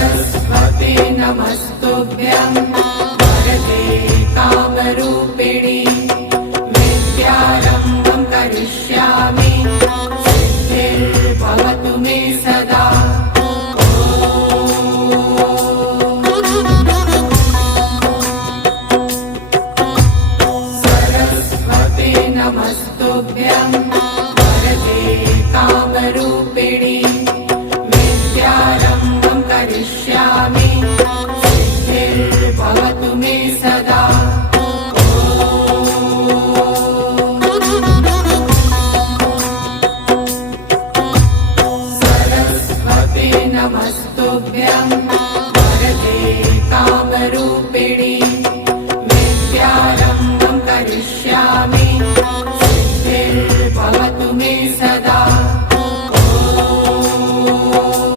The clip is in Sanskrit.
सरस्वते नमस्तुभ्यं वरदे कामरूपिणि विद्यारम्भं करिष्यामि सिद्धिर्भवतु मे सदा। सरस्वते नमस्तुभ्यं वरदे कामरूपिणि विद्यारम्भं करिष्यामि सिद्धिर्भवतु मे सदा। सरस्वते नमस्तुभ्यं